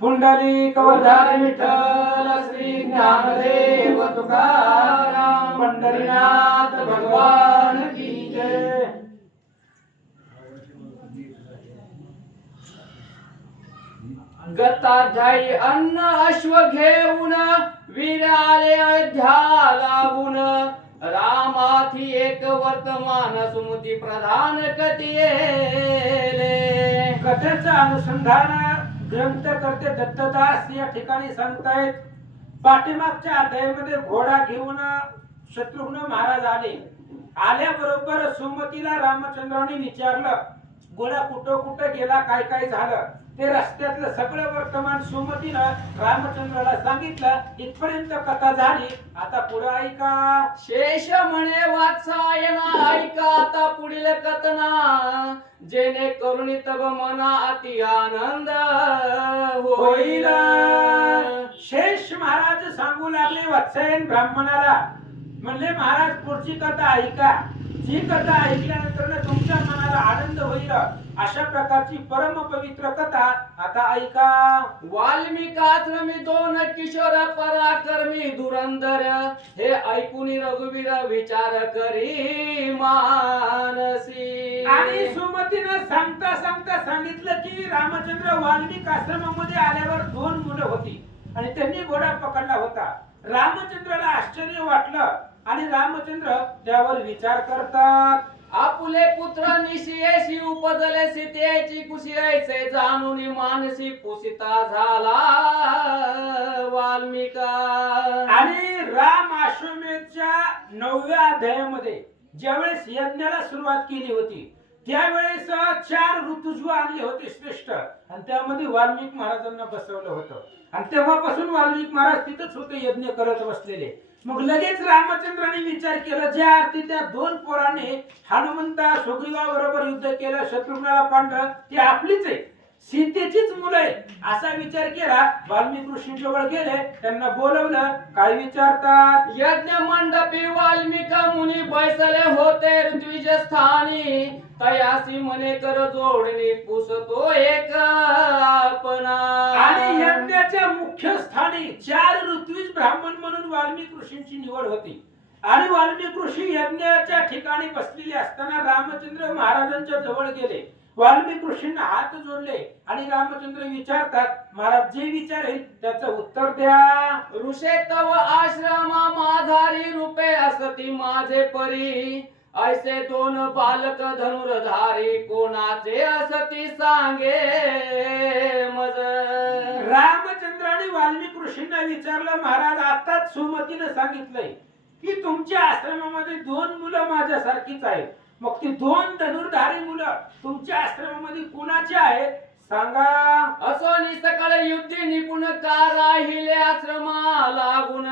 पुंडलिक वरदारी विठ्ठल श्री ज्ञानदेव तुकाराम पंढरीनाथ भगवान की जय। गताध्यायी अन्न अश्व घेऊन वीर आले अयोध्या लागून रामाथी एक वर्तमान सुमती प्रधान कथियेले। कथेचं अनुसंधान ग्रंथकर्ते दत्तदास या ठिकाणी सांगतायत। पाठीमागच्या अध्यायामध्ये घोडा घेऊन शत्रुघ्न महाराज आल्याबरोबर सुमतीला रामचंद्राने विचारलं, घोडा कुठं कुठं गेला, काय काय झालं ते रस्त्यातलं सगळं वर्तमान सुमतीनं रामचंद्राला सांगितलं। इथपर्यंत कथा झाली, आता पुढे ऐका। शेष म्हणे वात्सायना ऐका आता पुढील कथना, जेणे करुणी तब मना अति आनंद होईल। शेष महाराज सांगू लागले वात्सायन ब्राह्मणाला, म्हणले महाराज पुढची कथा ऐका, जी कथा ऐकल्यानंतर तुमच्या मनाला आनंद होईल अशा प्रकारची परम पवित्र कथा आता ऐका। वाल्मिकाश्रमी दोन किशोर पराक्रमी धुरंधर, हे ऐकून रघुवीर विचार करी मानसी। आणि सुमतीनं सांगता सांगता सांगितलं की रामचंद्र वाल्मिक आश्रमामध्ये आल्यावर दोन मुलं होती आणि त्यांनी घोडा पकडला होता। रामचंद्राला आश्चर्य वाटलं आणि रामचंद्र त्यावर विचार करतात। आपुले पुत्र निशियेशी उपजले सीतेची कुशियेचे जाणून मानसी पुसिता झाला वाल्मिका। आणि राम अश्वमेधच्या 9व्या अध्यायामध्ये ज्यावेळेस यज्ञाला सुरुवात केली होती त्यावेळेस 4 ऋतुज्व आणले होते श्रेष्ठ, आणि त्यामध्ये वाल्मिक महाराजांना बसवलं होतं आणि तेव्हापासून वाल्मिक महाराज तिथंच होते यज्ञ करत बसलेले। मग लगेच रामचंद्राने विचार केला, ज्या अर्थी त्या 2 पोराने हनुमंता सुग्रीवाबरोबर युद्ध केलं, शत्रुघ्नाला पांडव ती आपलीच आहे, सीतेचीच मुलं आहे असा विचार केला। वाल्मिक ऋषींजवळ गेले, त्यांना बोलवलं, काय विचारतात। यज्ञ मंडपी वाल्मिक मुनी बैसले होते ऋत्विज स्थानी, तयासी मने कर जोडणी पुसतो एक आपणा। आणि यज्ञाच्या मुख्य स्थानी 4 ऋत्विज ब्राह्मण म्हणून वाल्मिक ऋषींची निवड होती। आणि वाल्मिक ऋषी यज्ञाच्या ठिकाणी बसलेले असताना रामचंद्र महाराजांच्या जवळ गेले, वाल्मिक ऋषींना हात जोडले आणि रामचंद्र विचारतात, महाराज जे विचारेल त्याचं उत्तर द्या। ऋषे तव आश्रमा माझारी रूपे असती माझे परी, ऐसे 2 बालक धनुर्धारी कोणाचे असती सांगे मज। रामचंद्राने वाल्मिक ऋषींना विचारलं, महाराज आताच सुमतीने सांगितलंय की तुमच्या आश्रमामध्ये 2 मुलं माझ्यासारखीच आहेत, मग ती 2 धनुर्धारी मुलं तुमच्या आश्रमामध्ये कोणाची आहेत सांगा। असो निसकळ युद्धी निपुण का राहिले आश्रमा लागून,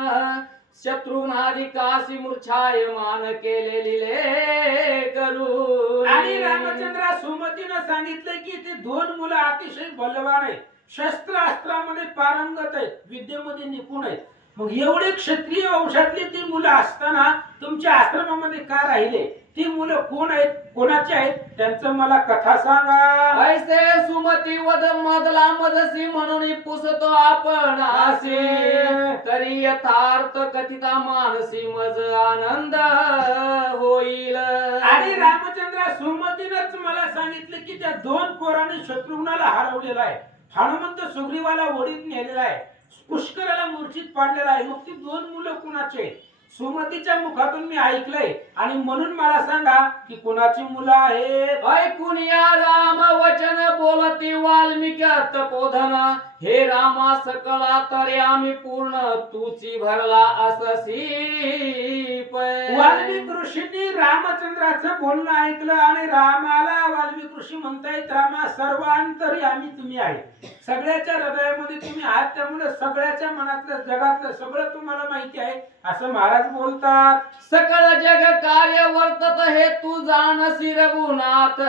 शत्रुघ्नादी काशी मूर्छायमान केले लिले करू। आणि रामचंद्र सुमतीनं सांगितलं की ते 2 मुलं अतिशय बलवान आहेत, शस्त्र अस्त्रामध्ये पारंगत आहेत, विद्येमध्ये निपुण आहेत। मग एवढे क्षत्रिय वंशातली ती मुलं असताना तुमच्या आश्रमामध्ये का राहिले, ती मुलं कोण आहेत, कोणाची आहेत, त्यांचं मला कथा सांगा। ऐसे सुमती वद मदला मदसी म्हणून पुसतो आपण असे, तरी यथार्थ कथिता मानसी मज आनंद होईल। आणि रामचंद्र सुमतीनंच मला सांगितलं की त्या 2 पोरांनी शत्रुघ्नाला हरवलेला आहे, हनुमंत सुग्रीवाला ओढीत नेलेला आहे, पुष्कराला मूर्छित पाडलेला आहे, मग ती 2 मुलं कुणाचे आहेत? सुमतीच्या मुखातून मी ऐकलंय आणि म्हणून मला सांगा की कुणाची मुलं आहेत। ऐकून या राम वचन बोलती वाल्मिक तपोधन, हे रामा सकळा तरी आम्ही पूर्ण तुची भरला अससी। वाल्मिक ऋषींनी रामचंद्राचं बोलणं ऐकलं आणि रामाला वाल्मिक ऋषी म्हणतायत, रामा सर्वांतरी आम्ही तुम्ही आहे, सगळ्याच्या हृदयामध्ये तुम्ही आहात, त्यामुळे सगळ्याच्या मनातलं जगातलं सगळं तुम्हाला माहिती आहे असं महाराज बोलतात। सकळ जग कार्य वर्तत हे तू जाणसी रघुनाथ,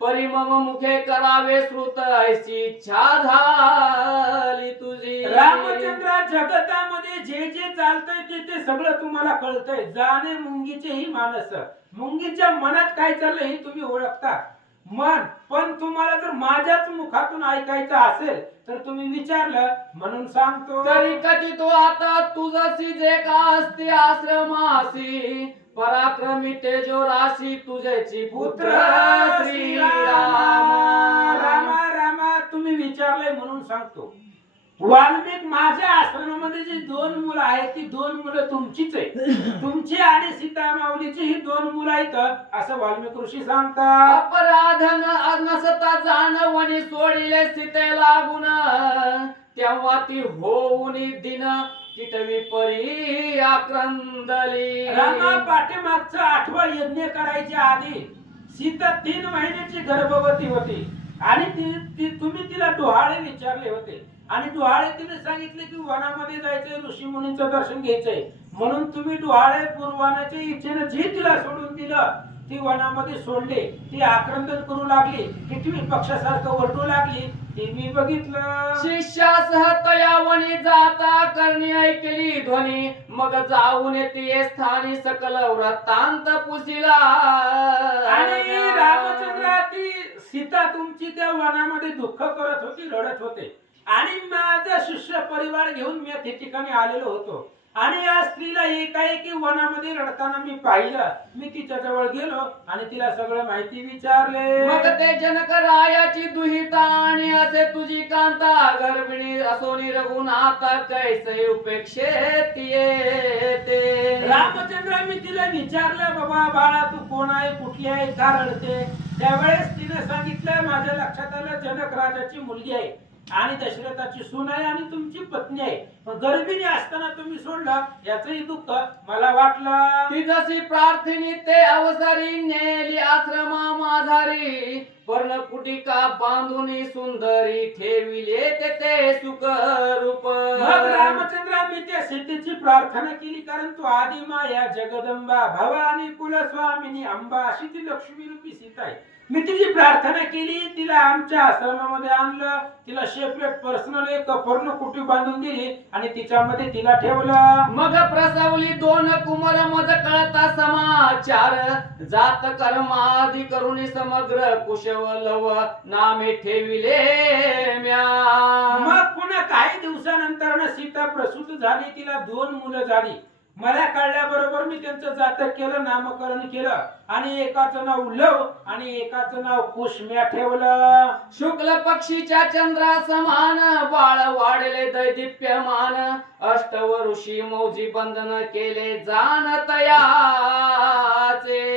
परिमम मुखे करावे श्रुत ऐसी इच्छा झाली तुझी। रामचंद्र जगतामध्ये जे जे चालतंय ते सगळं तुम्हाला कळतंय, जाणे मुंगीचे ही मानस, मुंगीच्या मनात काय चाललंय हे तुम्ही ओळखता। मन. पण तुम्हाला जर माझ्याच मुखातून ऐकायचं असेल तर तुम्ही विचारलं म्हणून सांगतो. तरी कथितो आता तुझसी जे का असते आश्रमासी पराक्रमी तेजो राशी तुझ्याची पुत्र श्रीराम. रामा रामा तुम्ही विचारलंय म्हणून सांगतो. वाल्मिक माझ्या आश्रमामध्ये जी 2 मुलं आहेत ती 2 मुलं तुमचीच आहे. तुमची आणि सीता माऊलीची ही 2 मुलं आहेत असं वाल्मिक ऋषी सांगतात. अपराधन नसता जाणवणी सोडिले सीते लागून तेव्हा ती होऊन दिन किटवी परी आक्रंदली. रामा पाठीमागचं 8वं यज्ञ करायच्या आधी सीता 3 महिन्याची गर्भवती होती आणि तुम्ही तिला डोहाळे विचारले होते आणि डोहाळे तिने सांगितले की वनामध्ये जायचंय, ऋषी मुनींचं दर्शन घ्यायचंय. म्हणून तुम्ही डोहाळे पुरवण्याच्या इच्छेने जे तिला सोडून दिलं ती वनामध्ये सोडले. ती आक्रंदन करू लागली, किटवी पक्षासारखं वरडू लागली. ते मी बघितलं. शिष्यासह तयावणी जाता करणी ऐकली ध्वनी मग जाऊन ते स्थानी सकल वृत्तांत पुसिला. आणि रामचंद्र ती सीता तुमची त्या वनामध्ये दुःख करत होती, रडत होते आणि माझा शिष्य परिवार घेऊन मी त्या ठिकाणी आलेलो होतो आणि या स्त्रीला एकाएकी वनामध्ये रडताना मी पाहिलं. मी तिच्या जवळ गेलो आणि तिला सगळं माहिती विचारले. मग ते जनक रायाची दुहिता आणि असे तुझी कांता गर्भिणी असोनी रघुनाथ कैसे उपेक्षेत येते. रामचंद्र मी तिला विचारलं बाबा बाळा तू कोण आहे, कुठली आहे, का रडते. त्यावेळेस तिने सांगितलं माझ्या लक्षात आलं जनक राजाची मुलगी आहे आणि दशरथाची सून आहे आणि तुमची पत्नी आहे. गर्भिणी असताना तुम्ही सोडलं याचंही दुःख मला वाटलं. ती जशी प्रार्थनी ते अवसरी नेली आश्रमा माझारी पर्णकुटिका बांधून सुंदरी ठेविले ते सुख रूप. मग रामचंद्र मी त्या सिद्धीची प्रार्थना केली कारण तू आदिमाया जगदंबा भवानी कुलस्वामिनी अंबा अशी ती लक्ष्मी रूपी सीता आहे. मी तिची प्रार्थना केली, तिला आमच्या आश्रमामध्ये आणलं, तिला सेपरेट पर्सनल एक पर्णकुटी बांधून दिली आणि तिच्यामध्ये तिला ठेवलं. मग प्रसवली 2 कुमार मज कळता समाचार जात कर्मादि करुणी समग्र कुशवलव नामे ठेविले म्या. मग पुन्हा काही दिवसानंतर सीता प्रसूत झाली, तिला 2 मुलं झाली. मला कळल्याबरोबर मी त्यांचं जातक केलं, नामकरण केलं आणि एकाचं नाव लव आणि एकाचं नाव कुशम्या ठेवलं. शुक्ल पक्षीच्या चंद्रा समान बाळ वाढले दैदिप्यमान अष्टव ऋषी मौजी बंधन केले जाणतयाचे.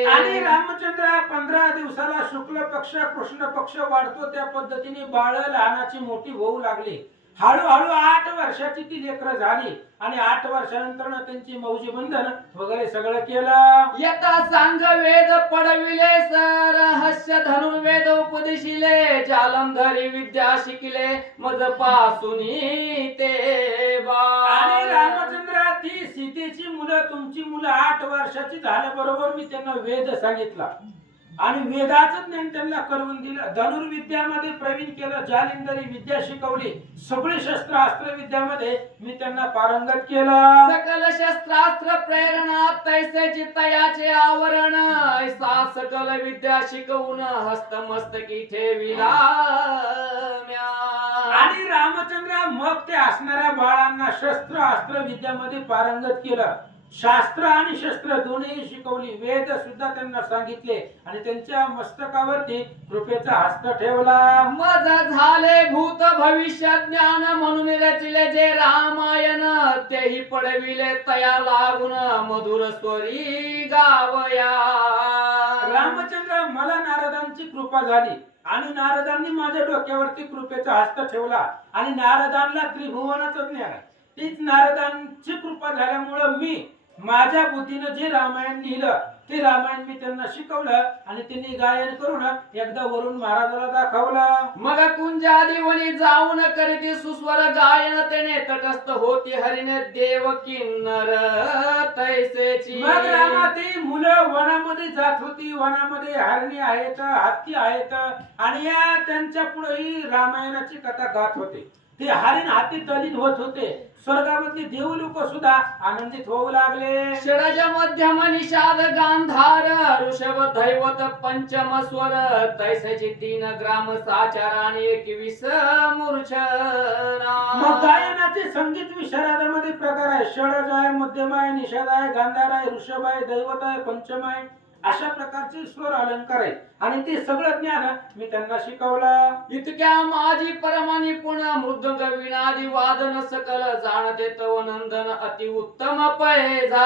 आणि रामचंद्र 15 दिवसाला शुक्ल पक्ष कृष्ण पक्ष वाढतो त्या पद्धतीने बाळ लहानाची मोठी होऊ लागली. हळूहळू 8 वर्षाची ती लेकरं झाली आणि 8 वर्षानंतर त्यांची मौजी बंधन वगैरे सगळं केलं. यथा सांग वेद पडविले रहस्य धनुर्वेद उपदेशिले जालंधरी विद्या शिकले मज पासूनी ते बा. आणि रामचंद्र ती सीतेची मुलं तुमची मुलं 8 वर्षाची झाल्याबरोबर मी त्यांना वेद सांगितला आणि वेदाचं ज्ञान त्यांना कळवून दिलं. धनुर्विद्यामध्ये प्रवीण केलं, जालिंदरी विद्या शिकवली, सगळी शस्त्रास्त्र विद्यामध्ये मी त्यांना पारंगत केलं. सकल शस्त्रास्त्र प्रेरणा तैसे चित्तयाचे आवरण ऐसा सकल विद्या शिकवून हस्तमस्तकी ठेविला म्या. आणि रामचंद्र मग ते असणाऱ्या बाळांना शस्त्र अस्त्र विद्यामध्ये पारंगत केलं. शास्त्र आणि शस्त्र दोन्ही शिकवली, वेद सुद्धा त्यांना सांगितले आणि त्यांच्या मस्तकावरती कृपेचा हस्त ठेवला. मज झाले भूत भविष्य ज्ञान म्हणून रचिले जे रामायण तेही पडविले तया लागून मधुर स्वरी गावया. रामचंद्र मला नारदांची कृपा झाली आणि नारदांनी माझ्या डोक्यावरती कृपेचा हस्त ठेवला आणि नारदांना त्रिभुवनाचं ज्ञान आहे. तीच नारदांची कृपा झाल्यामुळं मी माझ्या बुद्धीनं जे रामायण लिहिलं ते रामायण मी त्यांना शिकवलं आणि त्यांनी गायन करून एकदा वरून महाराजाला दाखवलं. मग कुंजादी वनी जाऊन करीती सुस्वर गायन तेने तटस्थ होती हरिने देव किन्नर तैसेची. मग रामाती मुलं वनामध्ये जात होती, वनामध्ये हरणी आहेत, हत्ती आहेत आणि या त्यांच्या पुढेही रामायणाची कथा गात होते. ते हरिण हाती दलित होत होते. स्वर्गामधली देवलोक सुद्धा आनंदित होऊ लागले. षडज मध्यम निषाद गांधार ऋषभ दैवत पंचम स्वर तैसेची 3 ग्राम साचार आणि 21 मूर्छना. मग गायनाचे संगीत विशारदामध्ये प्रकार आहे. षडज आहे, मध्यम आहे, निषाद आहे, गांधार आहे, ऋषभ आहे, दैवत आहे, पंचम आहे. अशा प्रकारचे स्वर अलंकार आहेत आणि ते सगळं ज्ञान मी त्यांना शिकवलं. इतक्या माझी परम निपुण मृदंग विनादी वादन सकल जाणते तव नंदन अति उत्तम पैजा.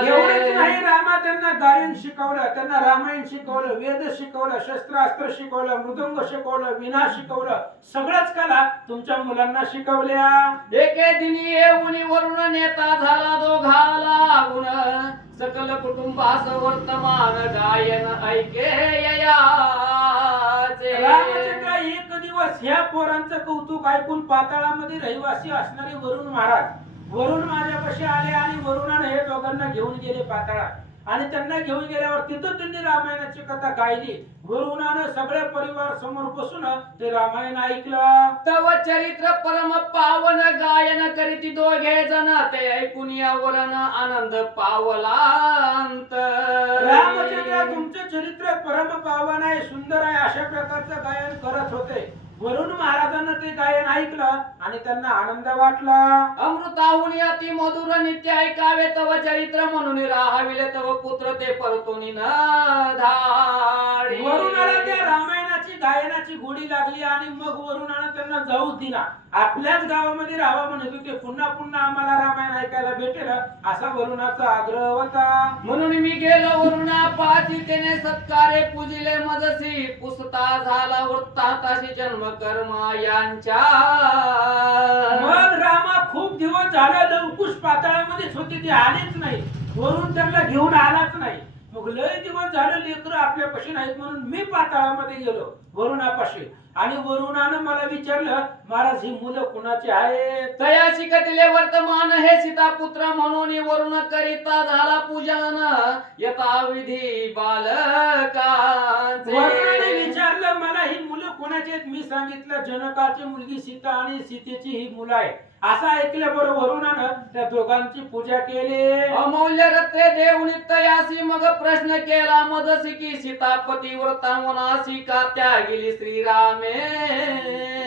एवढंच नाही, रामा त्यांना गायन शिकवलं, त्यांना रामायण शिकवलं, वेद शिकवलं, शस्त्रास्त्र शिकवलं, मृदंग शिकवलं, वीणा शिकवलं. सगळंच कला तुमच्या मुलांना शिकवल्या. एके दिनी येऊन वरून नेता झाला दोघाला गुण सकल कुटुंबास वर्तमान गायन ऐके ययाचे. रामचंद्र एक दिवस ह्या पोरांचं कौतुक ऐकून पाताळामध्ये रहिवासी असणारे वरुण महाराज वरुण माझ्यापाशी आले आणि वरुणाने हे दोघांना घेऊन गेले पाताळात. आणि त्यांना घेऊन गेल्यावर तिथं त्यांनी रामायणाची कथा गायली. वरुणानं सगळे परिवार समोर बसून ते रामायण ऐकलं. तव चरित्र परम पावन गायन करीती दोघे जण ते ऐकून यावरन आनंद पावलांत. रामचंद्र तुमचं चरित्र परम पावन आहे, सुंदर आहे, अशा प्रकारचं गायन करत होते. वरुण महाराजांना ते गायन ऐकलं आणि त्यांना आनंद वाटला. अमृताहून अति मधुर नित्य ऐकावे तव चरित्र म्हणून राहाविले तव पुत्र ते परतोनी न धाडी. वरुणाला त्या रामायणाची गायनाची गोडी लागली आणि मग वरुणानं त्यांना जाऊच दिला. आपल्याच गावामध्ये राहावं म्हणत होते. पुन्हा पुन्हा आम्हाला रामायण ऐकायला भेटेल असा वरुणाचा आग्रह होता. म्हणून मी गेलो वरुणा पाची तेने सत्कारे पूजिले मजसी पुसता झाला वृत्तांताशी जन्म कर्म यांच्या. मग रामा खूप दिवस झाले लवकुश पाताळामध्येच होते, ते आलेच नाही. वरुण त्यांना घेऊन आलाच नाही. मग लय दिवस झाले लेकरं आपल्यापाशी नाहीत म्हणून मी पाताळामध्ये गेलो वरुणापाशी आणि वरुणानं मला विचारलं, महाराज ही मुलं कुणाची आहेत? तया शिकतिले वर्तमान हे सीता पुत्र म्हणून वरुण करिता झाला पूजन यथा विधी बालकांचे. वरुणाने विचारलं मला ही मुलं कोणाची आहेत? मी सांगितलं जनकाची मुलगी सीता आणि सीतेची ही मुलं आहे. असं ऐकल्याबरोबर वरुणानं त्या दोघांची पूजा केली. अमूल्य रत्ने देऊन तयासी मग प्रश्न केला मदसी की सीता पतिव्रता मनासी का त्यागिली श्रीरामे.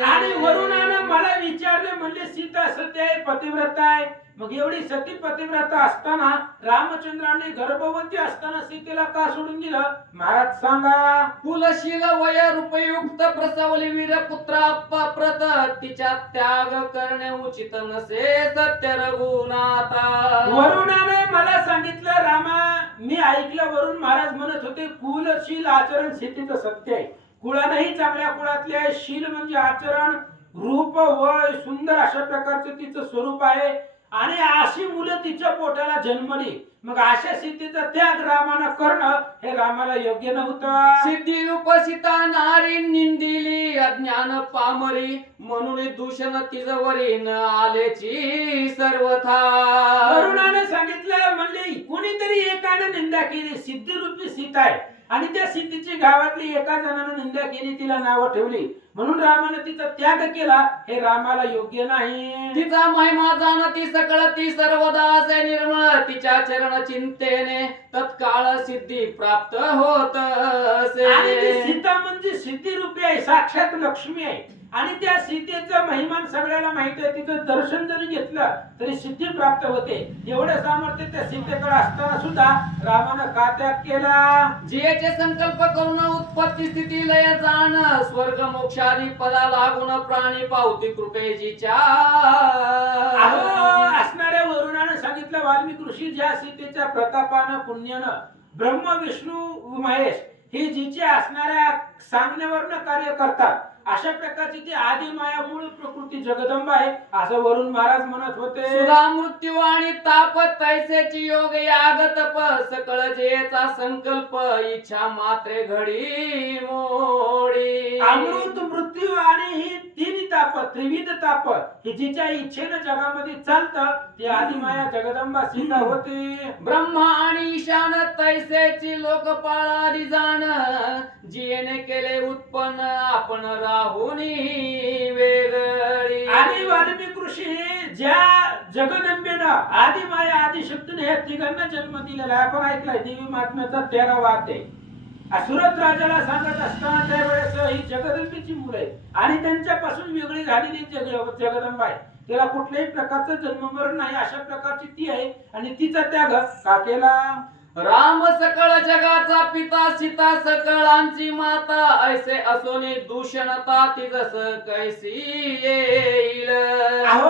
आणि वरुणानं मला विचारले, म्हणले सीता सत्य आहे, पतिव्रता आहे. मग एवढी सती पतिव्रता असताना रामचंद्राने गर्भवती असताना सीतेला का सोडून दिलं? महाराज सांगा. कुलशील वय रूपयुक्त प्रसवली वीर पुत्रा प्रत तिच्या त्याग करणे उचित नसे सत्य रघुनाथा. वरुणाने मला सांगितलं, रामा मी ऐकलं वरुण महाराज म्हणत होते कुलशील आचरण सीतेचं सत्य आहे. कुळानही चांगल्या कुळातले आहे. शील म्हणजे आचरण, रूप, वय, सुंदर अशा प्रकारचं तिचं स्वरूप आहे आणि अशी मुलं तिच्या पोटाला जन्मली. मग अशा सीतेचा त्याग रामानं करणं हे रामाला योग्य नव्हतं. सिद्धी रूप सीता नारी निंदिली अज्ञान पामरी म्हणून दूषण तिजवरी न आलेची सर्वथा. वरुणाने सांगितलं, म्हणले कोणीतरी एकाने निंदा केली. सिद्धी रूपी सीता आहे आणि त्या सीतेची गावातली एका जणानं निंदा केली, तिला नाव ठेवली म्हणून रामाने तिचा त्याग केला. हे रामाला योग्य नाही. तिचा महिमा जाणती सकळ ती सर्वदा असे निर्मळ तिच्या चरण चिंतेने तत्काळ सिद्धी प्राप्त होत असे. आणि ती सीता म्हणजे सिद्धी रूपी आहे, साक्षात लक्ष्मी आहे. आणि त्या सीतेचा महिमान सगळ्याला माहिती आहे. तिचं दर्शन जरी घेतलं तरी सिद्धी प्राप्त होते. एवढं सामर्थ्य त्या सीतेकडे असताना सुद्धा रामानं का त्याग केला? जियेचे संकल्प करून उत्पत्ती स्थिती लय जाण स्वर्ग मोक्षादी पदा लागून प्राणी पावती कृपेजीच्या. असणाऱ्या वरुणानं सांगितलं, वाल्मिक ऋषी ज्या सीतेच्या प्रतापानं पुण्यानं ब्रह्म विष्णू महेश ही जिचे असणाऱ्या सांगण्यावरनं कार्य करतात अशा प्रकारची ती आदी माया मूळ प्रकृती जगदंबा आहे असं वरुण महाराज म्हणत होते. सुधा मृत्यू आणि ताप तैसेची योग याग तप सकळ जेचा संकल्प इच्छा मात्रे घडी मोडी. अमृत मृत्यू आणि ही तीन ताप त्रिविध ताप ही जिच्या इच्छेनं जगामध्ये चालतं ती आदी माया जगदंबा सीता होती. ब्रह्मा आणि ईशान तैसेची लोकपाळ आदी जाण जिने केले उत्पन्न आपण राहुनी वेगळी. आणि ऋषी ज्या जगदंबेनं आदिमाया आदिशक्तीने या तिघांना जन्म दिलेला आहे, आपण ऐकलाय देवी महात्म्याचा 13वा अध्याय. असुरत राजाला सांगत असताना त्यावेळेस ही जगदंबेची मुलं आहेत आणि त्यांच्यापासून वेगळी झालेली जगदंबा आहे. तिला कुठल्याही प्रकारचं जन्ममरण नाही, अशा प्रकारची ती आहे आणि तिचा त्याग का केला? राम सकळ जगाचा पिता, सीता सकळांची माता, ऐसे असोनी दूषणता तिजस कैसी येईल. अहो,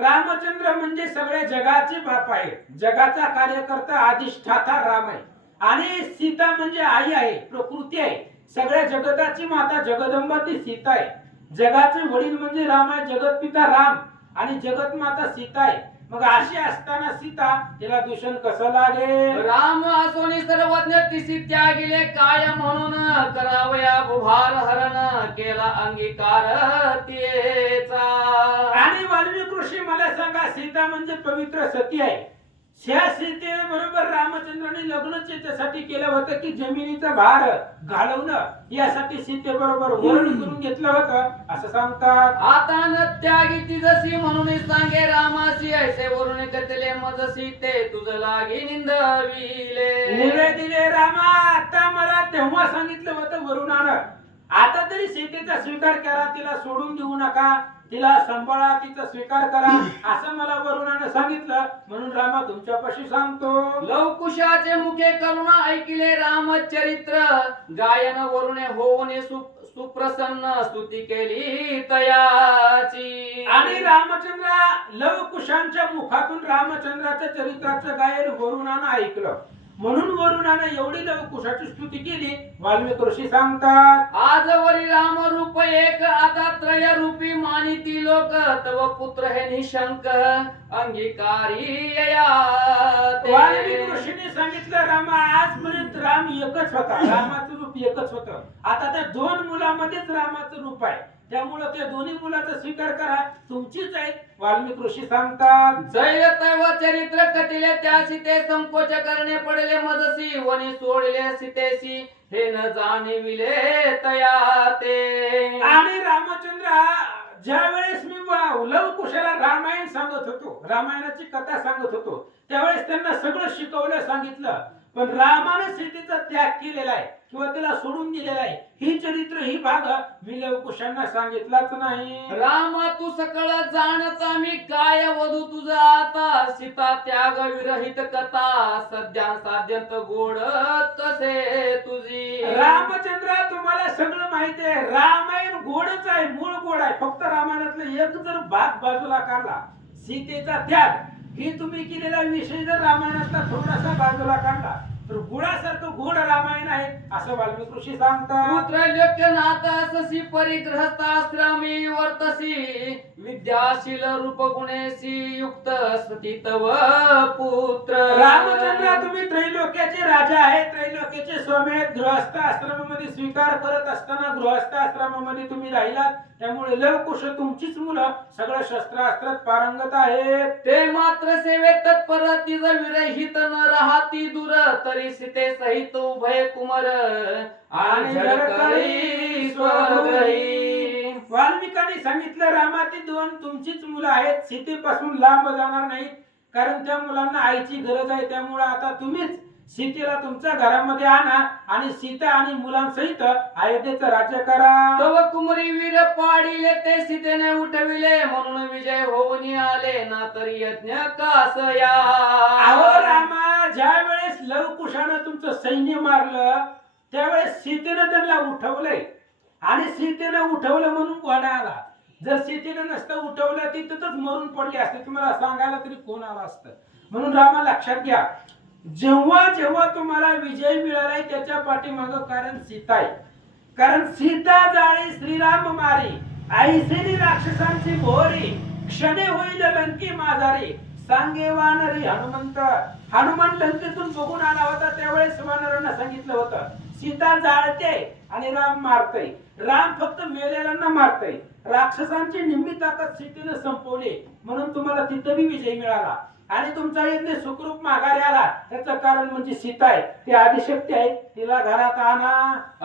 रामचंद्र म्हणजे सगळ्या जगाचे बाप आहे, जगाचा कार्यकर्ता अधिष्ठाता राम आहे. आणि सीता म्हणजे आई आहे, प्रकृती आहे. सगळ्या जगताची माता जगदंबा ती सीता आहे. जगाचे वडील म्हणजे राम आहे, जगतपिता राम आणि जगत माता सीता आहे. मग अशी असताना सीता तिला दूषण कसं लागेल? राम असोनी सर्वज्ञ तिसी त्यागिले, काय म्हणून करावया बुभार हरण, केला अंगीकार तिचा. आणि वाल्मिक ऋषी मला सांगा, सीता म्हणजे पवित्र सती आहे. त्या सीते बरोबर रामचंद्राने लग्नच याच्यासाठी केलं होतं की जमिनीचा भार घालवणं, यासाठी सीते बरोबर वर्ण करून घेतलं होतं असं सांगतात. आता न त्यागी तिजसी म्हणून सांगे रामासी, ऐसे वरून कतले मज सीते तुझ लागी निंदविले. निवेदिले रामा, आता मला तेव्हा सांगितलं होतं वरुणानं, आता तरी सीतेचा स्वीकार करा, तिला सोडून देऊ नका, तिला सांभाळा, तिचा स्वीकार करा असं मला वरुणानं सांगितलं. म्हणून रामा तुमच्यापाशी सांगतो. लवकुशाचे मुखे करुणा ऐकिले रामचरित्र, गायन वरुणे होऊने सुप्रसन्न स्तुती केली तयाची. आणि रामचंद्रा लवकुशांच्या मुखातून रामचंद्राच्या चरित्राचं गायन वरुणानं ऐकलं, म्हणून वरुणानं एवढी लवकुशाची स्तुती केली. वाल्मिक ऋषी सांगतात, आजवरी राम रूप एक, आता त्रय रूपी मानिती लोक, तव पुत्र हे निशंक अंगीकारी याते. वाल्मिक ऋषीने सांगितलं, रामा आजपर्यंत राम एकच होता, रामाचं रूप एकच होतं. आता त्या दोन मुलामध्येच रामाचं रूप आहे, त्यामुळे त्या दोन्ही मुलाचा स्वीकार करा, तुमचीच आहेत. वाल्मिक ऋषी सांगतात, जय तैव चरित्र कटिले, त्या सीते संकोच करणे पडले मजसी, वनी सोडले सीतेशी हे न जाणविले तया ते. आणि रामचंद्र ज्या वेळेस मी लवकुशाला रामायण सांगत होतो, रामायणाची कथा सांगत होतो, त्यावेळेस त्यांना सगळं शिकवलं, सांगितलं, पण रामाने सीतेचा त्याग केलेला आहे किंवा तिला सोडून दिलेला आहे, ही चरित्र ही भाग मी लवकुशांना सांगितलाच नाही. रामा तू सकळ जाणता मी, काय वधू तुझा आता, सीता त्याग विरहित कथा, सध्या साध्यंत गोड तसे तुझी. रामचंद्र तुम्हाला सगळं माहिती आहे, रामायण गोडच आहे, मूळ गोड आहे. फक्त रामायणातला एक जर भाग बाजूला काढला, सीतेचा त्याग ही तुम्ही केलेला विषय जर रामायणातला थोडासा बाजूला काढला, तर गुळासारखं गोड रामायण आहे असं वाल्मिक ऋषी सांगतात. त्रैलोक्यनाथ अससी परिग्रहस्थाश्रमी वर्तसी, विद्याशील रूप गुणेशी युक्त सती तव पुत्र. रामचंद्र तुम्ही त्रैलोक्याचे राजा आहे, त्रैलोक्याचे स्वामी आहेत. गृहस्थ आश्रमामध्ये स्वीकार करत असताना गृहस्थ आश्रमामध्ये तुम्ही राहिलात, त्यामुळे लवकुश तुमचीच मुलं सगळं शस्त्रास्त्रात पारंगत आहेत. ते मात्र सेवेत तत्पर, तिज विरहित न राहती दूर, तरी सीते सहित उभय कुमर आणि झळकळी स्वगृही. वाल्मिकांनी सांगितलं, रामाची दोन तुमचीच मुलं आहेत, सीतेपासून लांब जाणार नाहीत, कारण त्या मुलांना आईची गरज आहे. त्यामुळे आता तुम्हीच सीतेला तुमच्या घरामध्ये आणा आणि सीता आणि मुलांसहित अयोध्येचं राज्य करा. तव कुमरी वीर पाडिले, ते सीतेने उठविले, म्हणून विजय होऊन आले ना, तरी यज्ञ कासया. अहो रामा, ज्या वेळेस लवकुशानं तुमचं सैन्य मारलं, त्यावेळेस सीतेनं त्यांना उठवलंय आणि सीतेनं उठवलं म्हणून घोडा आला. जर सीतेनं नसतं उठवलं, ती तिथंच मरून पडली असते, तुम्हाला सांगायला तरी कोण आला असतं. म्हणून रामा लक्षात घ्या, जेव्हा जेव्हा तुम्हाला विजय मिळालाय त्याच्या पाठीमागं कारण सीता आहे. कारण सीता जाळी श्रीराम मारी, ऐसेनी राक्षसांची भोरी, क्षणे होईल लंकी माझारी, सांगे वानरी हनुमंत. हनुमान लंकेतून बघून आला होता, त्यावेळेस वानरांना सांगितलं होतं, सीता जाळते आणि राम मारतय. राम फक्त मेलेल्यांना मारतय, राक्षसांची निम्मी ताकद सीतेने संपवली, म्हणून तुम्हाला तिथं बी विजय मिळाला. आणि तुमचा यज्ञ सुखरूप माघारी आला त्याचं कारण म्हणजे सीता आहे, ती आदिशक्ती आहे, तिला घरात आणा.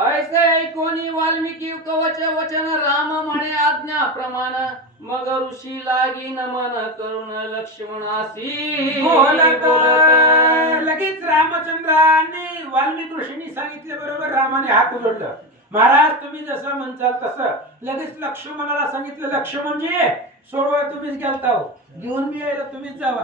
ऐसे ऐकोनी वाल्मिकी कवच वचन राम म्हणे आज्ञा प्रमाण मग ऋषी लागी नमन करून लक्ष्मणासी बोलत लगेच रामचंद्राने वाल्मिक ऋषींनी सांगितले बरोबर रामाने हात जोडलं. महाराज तुम्ही जसं म्हणताल तसं. लगेच लक्ष्मणाला सांगितलं, लक्ष्मणजी सोडवा, तुम्हीच गेलता हो, घेऊन मी यायला तुम्हीच जावा.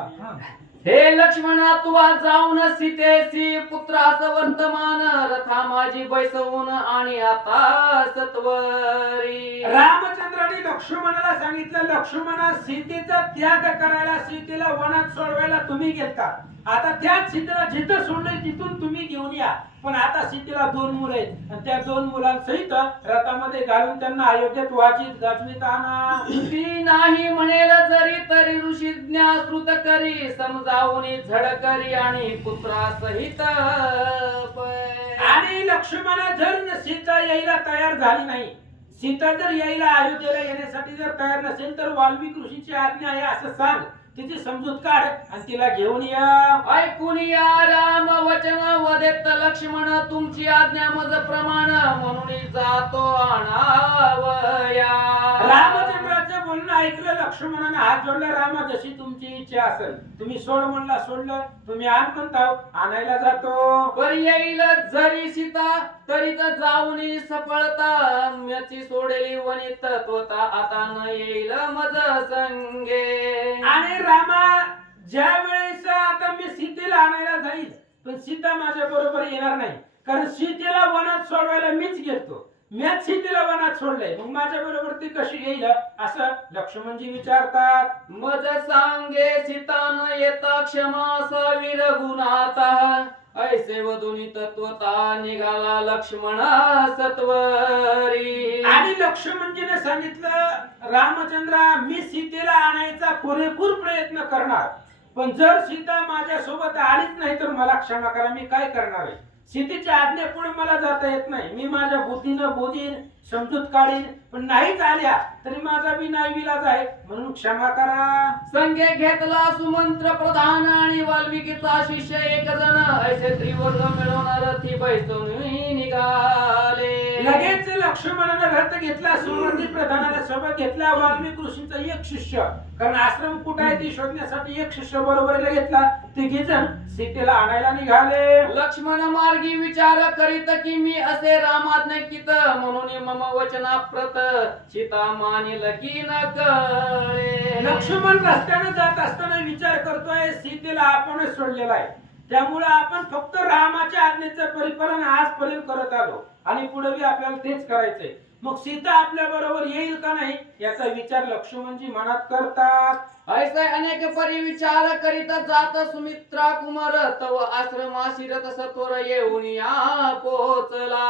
हे लक्ष्मणा तू आज जाऊन सीतेसी पुत्रास वर्तमान रथा माझी बैसवून आणि आता सत्वरी. रामचंद्राने लक्ष्मणाला सांगितलं, लक्ष्मणा सीतेचा त्याग करायला, सीतेला वनात सोडवायला तुम्ही गेलता. आता त्याच सीतेला जिथं सोडलंय तिथून तुम्ही घेऊन या. पण आता सीतेला 2 मुलं आहेत आणि त्या 2 मुलांसहित रथामध्ये घालून त्यांना अयोध्येत वाचित गाजवीत आणा. ती नाही म्हणेल जरी तरी ऋषी ज्ञाश्रुत करी समजावून झड करी आणि पुत्रासहित आणि लक्ष्मणा जर सीता यायला तयार झाली नाही, सीता जर यायला अयोध्येला येण्यासाठी जर तयार नसेल तर वाल्मिक ऋषीची आज्ञा आहे असं सांग, तिची समजूत काढ आणि तिला घेऊन या. ऐकून या राम वचन वदेत लक्ष्मण तुमची आज्ञा मज प्रमाण म्हणून जातो आणावया. रामचंद्राचं बोलणं ऐकलं, लक्ष्मणाने हात जोडला, रामा जशी तुमची इच्छा असेल, तुम्ही सोड म्हणला सोडलं, तुम्ही आण म्हणता आणायला जातो. पर येईल जरी सीता तरीच जाऊन सफळता म्याची सोडेली वनित तोता आता न येईल मज संगे. आणि रामा ज्या वेळेस आता मी सीतेला आणायला जाईल पण सीता माझ्या बरोबर येणार नाही, कारण सीतेला वनात सोडवायला मीच गेलतो, मीच सीतेला वनात सोडलंय, मग माझ्या बरोबर ती कशी येईल असं लक्ष्मणजी विचारतात. मज सांगे सीता न येता क्षमा सवीर गुणाता ऐसे वधुनी तत्वता निघाला लक्ष्मण सत्वरी. आणि लक्ष्मणजीने सांगितलं, रामचंद्रा मी सीतेला आणायचा पुरेपूर प्रयत्न करणार, पण जर सीता माझ्या सोबत आलीच नाही तर मला क्षमा करा, मी काय करणार आहे. सीतेच्या आज्ञेपुढे मला जाता येत नाही, मी माझ्या बुद्धीनं बोधीन समजूत काढीन, पण नाहीच आल्या तरी माझा बी नाईविलाज आहे, म्हणून क्षमा करा. संगे घेतला सुमंत्र प्रधान आणि वाल्मिकीचा शिष्य एक जण ऐसे त्रिवर्ग मिळवणार ती बैसून निघाले. लगेच लक्ष्मणाने रथ घेतला, सुमंत्री प्रधानाला सोबत घेतला, वाल्मिक ऋषींचा एक शिष्य, कारण आश्रम कुठे आहे ती शोधण्यासाठी एक शिष्य बरोबरीला घेतला. तिघी जण सीतेला आणायला निघाले. लक्ष्मण मार्गी विचार करीत की मी असे रामाज्ञाकित म्हणून मम वचना प्रत सीता मानिल की न कळे. लक्ष्मण रस्त्याने जात असताना विचार करतोय, सीतेला आपणच सोडलेला आहे, त्यामुळे आपण फक्त रामाच्या आज्ञेचं परिपालन आजपर्यंत करत आलो आणि पुढे बी आपल्याला तेच करायचंय. मग सीता आपल्या बरोबर येईल का नाही याचा विचार लक्ष्मणजी मनात करतात. ऐसे अनेक परी विचार करीत जात सुमित्रा कुमार तव आश्रमाशी रथ सत्वर येऊन या पोचला.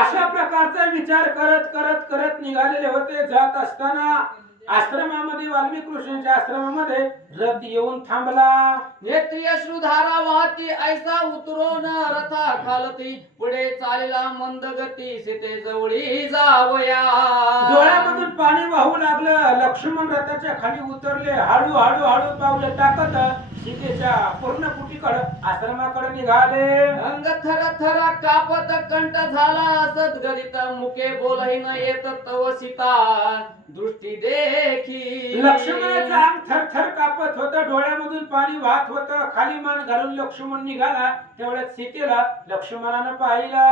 अशा प्रकारचा विचार करत करत करत निघालेले होते. जात असताना आश्रमामध्ये वाल्मिक ऋषींच्या आश्रमामध्ये रथ येऊन थांबला. नेत्री अश्रुधारा वाहती ऐसा उतरून रथा खालती पुढे चालला मंद गती सीते जवळी जावया. डोळ्यामधून पाणी वाहू लागलं. लक्ष्मण रथाच्या खाली उतरले. हळू हळू हळू पावले टाकत सीतेच्या पूर्ण कुटीकडे आश्रमाकडे निघाले. अंग थर थर कापत कंठ झाला असत गदित मुके बोलही न येत तव सीता दृष्टी देखी. लक्ष्मणाचं अंग थरथर कापत होतं, डोळ्यामधून पाणी वाहत होतं. खाली मान घालून लक्ष्मण निघाला. तेवढ्यात सीतेला लक्ष्मणानं पाहिला.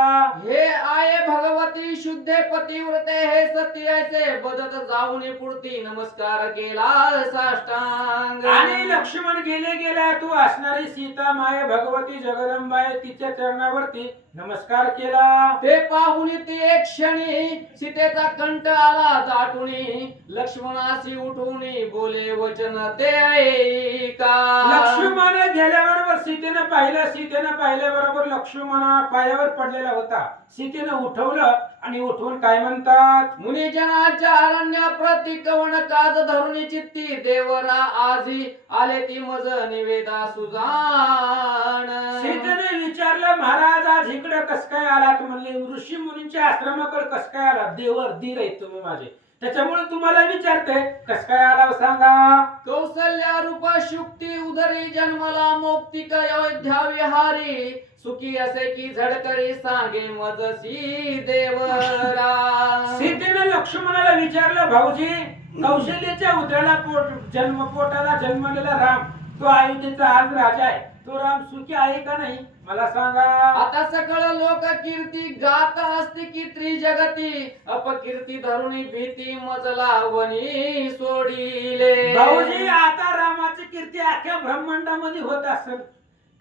हे आये भगवती शुद्धे पतिव्रते हे सती ऐसे बदत जाऊन पुढती नमस्कार केला साष्टांग. आणि लक्ष्मण गेले गेल्या तू असणारी सीता माय भगवती जगदंबाय तिच्या चरणावरती नमस्कार केला. ते पाहून ती एक क्षणी सीतेचा कंठ आला दाटुनी लक्ष्मणाशी उठूनी बोले वचन ते ऐका. लक्ष्मण गेल्याबरोबर सीतेनं पाहिलं. सीतेनं पाहिल्याबरोबर लक्ष्मण पायावर पडलेला होता. सीतेनं उठवलं आणि उठवून काय म्हणतात. मुनिजनाच्या अरण्य प्रतिकवण काज धरुणी चित्ती देवरा आजी आले ती मज निवेदा सुजान. सीतेने विचारलं महाराज आज इकडे कस काय आलात. म्हणले ऋषी मुनींच्या आश्रमाकडे कस काय आलात. देवर धीर आहेत तुम्ही माझे. त्याच्यामुळे तुम्हाला विचारते कस काय आला सांगा. कौसल्या रूप शुक्ती उदरी जन्मला मौक्तिक अयोध्या विहारी सुखी असे की झडकरी सांगे मजसी देवरा. सीतेनं लक्ष्मणाला विचारलं, भाऊजी कौशल्याच्या उदराला पोटाला जन्मलेला राम तो अयोध्येचा आज राजा आहे, तो राम सुखी आहे का नाही मला सांगा. आता सकळ लोक कीर्ती गात असती की त्रिजगती अपकीर्ती धरुणी भीती मजला वनी सोडिले. भाऊजी आता रामाची कीर्ती अख्ख्या ब्रह्मांडामध्ये होत असेल,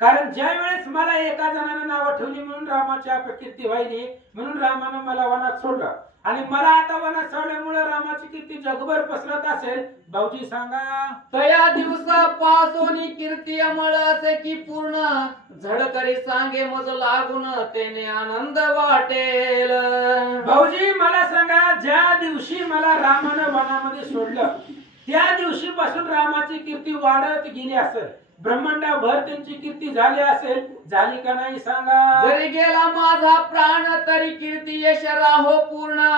कारण ज्या वेळेस मला एका जणाने नाव ठेवली म्हणून रामाची अपकीर्ती व्हायली, म्हणून रामानं मला वनात सोडलं आणि मला आता वनात सोडल्यामुळे रामाची कीर्ती जगभर पसरत असेल. भाऊजी सांगा. तया दिवसापासोनी कीर्ती अमळ असे की पूर्ण झडकरी सांगे मज लागून तेने आनंद वाटेल. भाऊजी मला सांगा, ज्या दिवशी मला रामानं वनामध्ये सोडलं त्या दिवशीपासून रामाची कीर्ती वाढत गेली असेल, ब्रह्मांडाभर त्यांची कीर्ती झाली असेल, झाली का नाही सांगा. जरी गेला माझा प्राण तरी कीर्ती यश राहो पूर्ण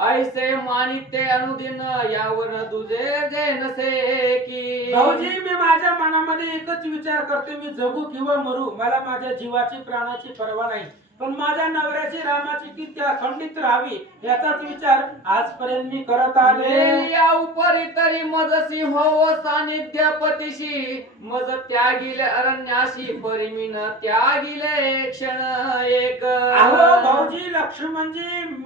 ऐसे मानिते अनुदिन यावर तुझे जे नसे की. भाऊजी मी माझ्या मनामध्ये एकच विचार करते, मी जगू किंवा मरू मला माझ्या जीवाची प्राणाची पर्वा नाही, पण माझ्या नवऱ्याची रामाची कीर्ती अखंडित राहावी याचाच विचार आजपर्यंत मी करत आले. या उपरी तरी मजसी हो सानिध्य पतीशी मज त्यागिले अरण्याशी परिमीन त्यागिले क्षण एक. अहो भाऊजी लक्ष्मणजी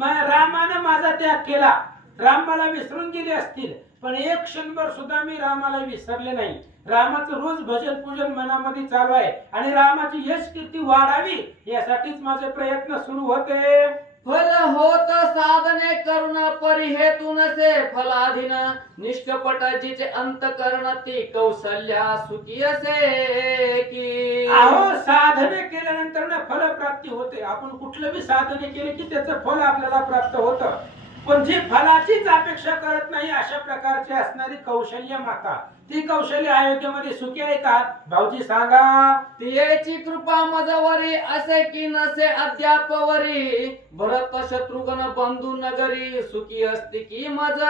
रामानं माझा त्याग केला, राम मला विसरून गेले असतील, पण एक क्षणभर सुद्धा मी रामाला विसरले नाही. रामाचं रोज भजन पूजन मनामध्ये चालू आहे आणि रामाची यश कीर्ती वाढावी यासाठीच माझे प्रयत्न सुरू होते. फल होत साधने करून परिहेतून से फलाधीन निष्कपट जिचे अंतकरण ती कौशल्या सुखी असे की. अहो साधने केल्यानंतर ना फल प्राप्ती होते. आपण कुठलं बी साधने केले की त्याचं फल आपल्याला प्राप्त होतं, पण जी फलाचीच अपेक्षा करत नाही अशा प्रकारची असणारी कौशल्य माता, ती कौशल्य अयोध्येमध्ये सुखी आहे का भाऊजी सांगा. तिची कृपा मजवरी असे की नसे अद्यापवरी भरत शत्रुघ्न बंधू नगरी सुखी असती की मज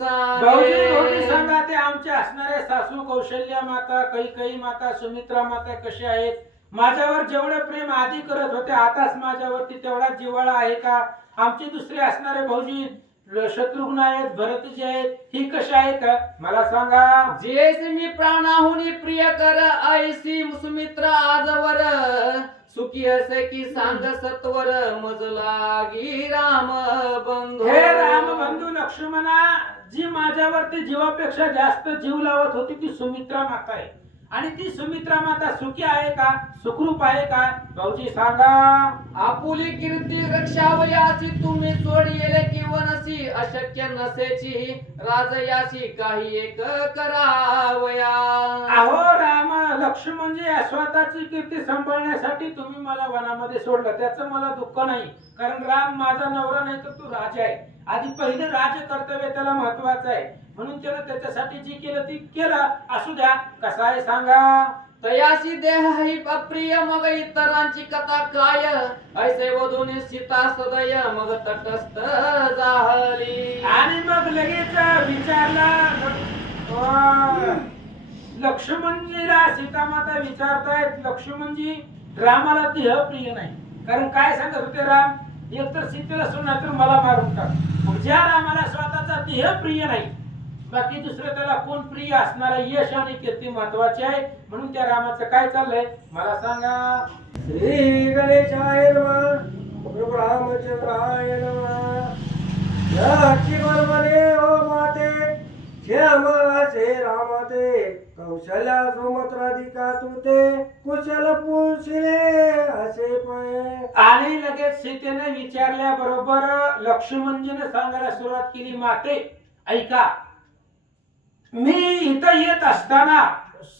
भाऊजी सांगा, ते आमचे असणारे सासू कौशल्या माता, कैकेयी माता, सुमित्रा माता कसे आहेत? माझ्यावर जेवढे प्रेम आधी करत होते आताच माझ्यावरती तेवढा जिव्हाळा आहे का? आमचे दुसरे असणारे भाऊजी शत्रुघ्न आहेत, भरतजी आहेत, ही कशी आहेत मला सांगा. जेस मी प्राणाहुनी प्रिय कर ऐसी सुमित्रा आजवर सुखी असे की सांग सत्वर मज लागी राम बंधू. हे राम बंधू लक्ष्मणा, जी माझ्यावरती जीवापेक्षा जास्त जीव लावत होती ती सुमित्रा माता आहे, आणि ती सुमित्रा माता सुखी आहे का, सुखरूप आहे का भाऊजी सांगा. आपुली कीर्ती रक्षावयासी तुम्ही सोडिले की वनसी अशक्य नसेची राजयासी काही एक करावया. अहो राम लक्ष्मणजी स्वतःची कीर्ती सांभाळण्यासाठी तुम्ही मला वनामध्ये सोडलं, त्याचं मला दुःख नाही, कारण राम माझा नवरा नाही तर तो राजा आहे. आधी पहिले राज्य कर्तव्य त्याला महत्वाचं आहे, म्हणून त्यानं त्याच्यासाठी जी केलं ती केलं. असू द्या, कसं आहे सांगा. तयाशी देह ही अप्रिय मग इतरांची कथा काय ऐसे वधूने सीता सदय मग तटस्थ झाली. आणि मग लगेच विचारला लक्ष्मणजीला सीतामाता विचारतायत, लक्ष्मणजी रामाला देह प्रिय नाही, कारण काय सांगत होते राम, एक तर सीतेला सोडून तर मला मारून टाक. मग ज्या रामाला स्वतःचा देह प्रिय नाही, बाकी दुसरं त्याला कोण प्रिय असणारा यश आणि कीर्ती महत्वाची आहे, म्हणून त्या रामाचं काय चाललंय मला सांगा. श्री गणेशाय नमः, प्रभु रामचंद्राय नमः. याची बरोबरे हो माते श्याम असे रामते कौशल्या सुमत्राधिका तुते कुशल पुशिले असे पळे. आणि लगेच सीतेने विचारल्या बरोबर लक्ष्मणजीने सांगायला सुरुवात केली, माते ऐका, मी इथं येत असताना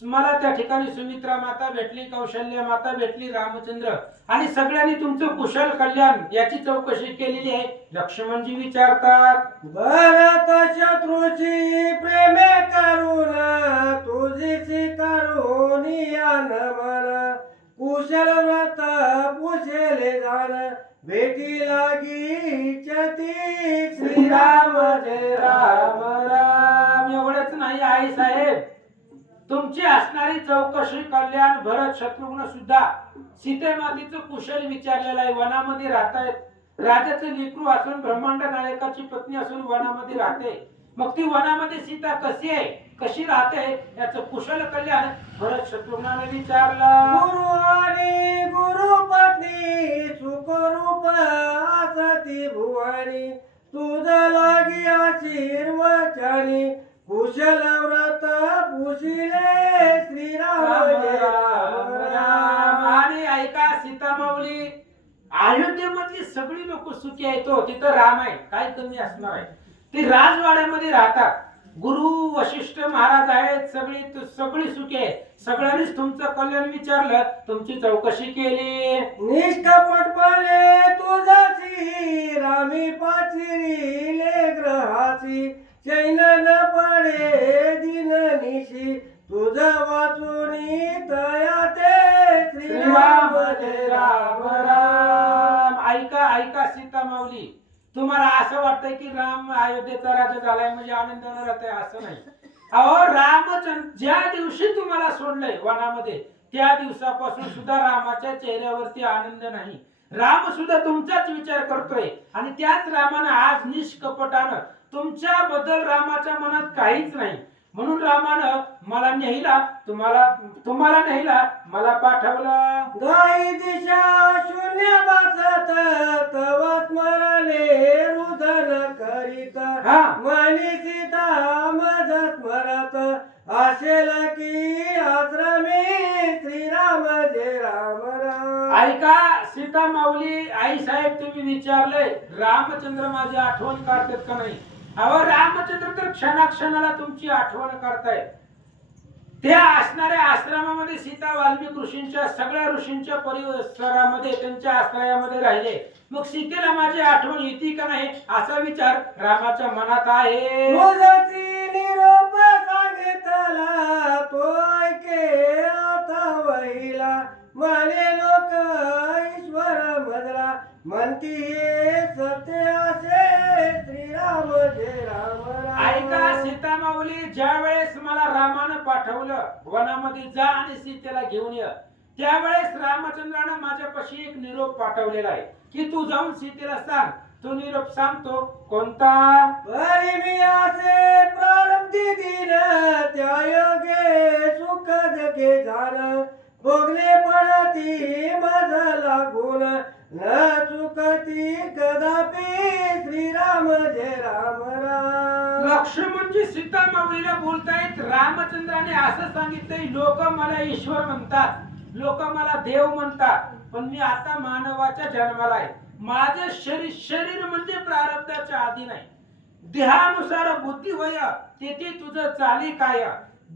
मला त्या ठिकाणी सुमित्रा माता भेटली, कौशल्य माता भेटली, रामचंद्र, आणि सगळ्यांनी तुमचं कुशल कल्याण याची चौकशी केलेली आहे. लक्ष्मणजी विचारतात, भरत शत्रूची प्रेमे करून तुझीची करून यान मन कुशल व्रत पुशेले जाण भेटी लागीच ती श्रीराम जय राम राम. एवढंच नाही आई साहेब, तुमची असणारी चौकशी कल्याण भरत शत्रुघ्न सुद्धा सीतेमातीचं कुशल विचारलेलं आहे. वनामध्ये राहतायत, राजाचं लेकरू असून ब्रह्मांड नायकाची पत्नी असून वनामध्ये राहते. मग ती वनामध्ये सीता कशी आहे, कशी राहते याचं कुशल कल्याण भरत शत्रुघ्नाने विचारलं. गुरु आणि गुरुपत्नी सुखरूप असती भुवानी तुझ लागी आशीर्वचनी कुशल व्रत पुशिले श्रीराम जय राम राम. आणि ऐका सीता माऊली, अयोध्येमधली सगळी लोक सुखी आहेत हो. तिथं राम आहे, काय कमी असणार आहे. ते राजवाड्यामध्ये राहतात. गुरु वशिष्ठ महाराज आहेत, सगळी सुखी आहेत. सगळ्यांनीच तुमचं कल्याण विचारलं, तुमची चौकशी केली. निष्कपटपणे तुझाची रामी पाचिरीले ग्रहाची चैन न पडे दिन निशी तुझ वाचुनी तया ते श्रीराम जय राम राम. ऐका ऐका सीता माऊली, तुम्हाला असं वाटतंय की राम अयोध्येचा राजा झालाय म्हणजे आनंदाने राहतोय, असं नाही. अहो, रामचंद्र ज्या दिवशी तुम्हाला सोडलंय वनामध्ये त्या दिवसापासून सुद्धा रामाच्या चेहऱ्यावरती आनंद नाही. राम सुद्धा तुमचाच विचार करतोय आणि त्याच रामानं आज निष्कपटानं तुमच्याबद्दल रामाच्या मनात काहीच नाही म्हणून रामानं मला नेहिला, तुम्हाला नेहिला, मला पाठवलं. गाई दिशा शून्य बसत तव स्मरणे रुदन करीत हा. मनी सीता मज स्मरत असेल की आश्रमी श्रीराम जय राम राम. ऐका सीता माऊली, आई साहेब तुम्ही विचारलंय रामचंद्र माझी आठवण काढतात का नाही. अहो, रामचंद्र तर क्षणाक्षणाला तुमची आठवण करताय. त्या असणाऱ्या आश्रमामध्ये सीता वाल्मिक ऋषींच्या सगळ्या ऋषींच्या परिसरामध्ये त्यांच्या आश्रयामध्ये राहिले. मग सीतेला माझी आठवण येते का नाही असा विचार रामाच्या मनात आहे. तुझची निरोप सांगितला तो ऐके आता वहिला माने लोक ईश्वर मजला म्हणती सत्य असे श्रीराम जय राम राम. ऐका सीता माऊली, ज्या वेळेस मला रामानं पाठवलं वनामध्ये जा आणि सीतेला घेऊन ये, त्यावेळेस रामचंद्रानं माझ्यापाशी एक निरोप पाठवलेला आहे की तू जाऊन सीतेला सांग. तो निरोप सांगतो कोणता. बरी मी असे प्रारब्धी दिन त्या योगे सुख जगे झालं भोगले पडती मज लागून न चुकती कदापि श्रीराम जय राम राम. लक्ष्मणजी सीता माऊलीला बोलतायत, रामचंद्राने असं सांगितलंय, लोक मला ईश्वर म्हणतात, लोक मला देव म्हणतात, पण मी आता मानवाच्या जन्माला आहे. माझं शरीर म्हणजे प्रारब्धाच्या अधीन आहे. देहानुसार बुद्धी वय तेथे तुझं चाली काय.